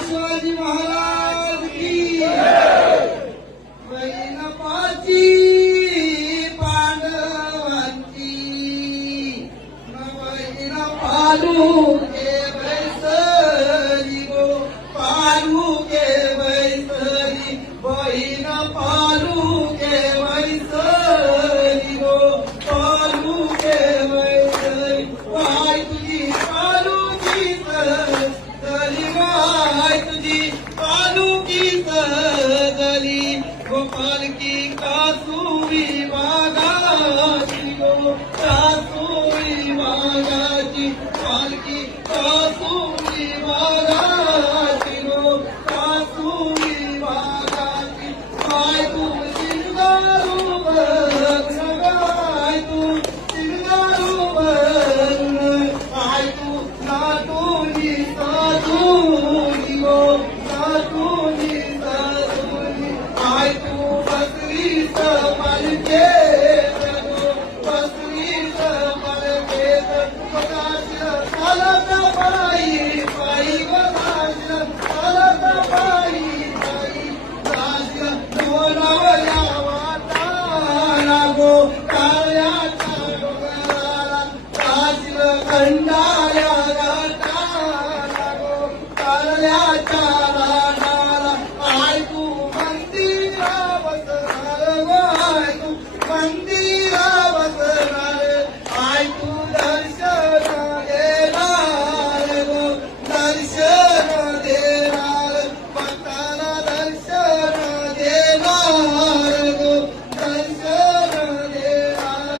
शिवाजी महाराज की पाची पांडवांची बहीण पालू के बैसरी गो पालू के बैसरी बहीण पालू के बैसरी गो पालू के बैसरी पाय तुझी पालू की सजली माय तुझी पालू की सजली गोपाल की कासुरी बागाची गो कासुरी बागाची पालकी कासुरी बागाची गो कासुरी बागाची पाय तू सिंगारू बघ गाय तू सिंगारू बघ पाय तू नाटुनी साधुनी गो नाटुनी साधुनी पाय तू बसरी पालके बसरी पालके चालत पायी पायी चालत पायी पायी डोलावल्या वाटाला गो काळ्या डोंगराला काशील खंडाळ्या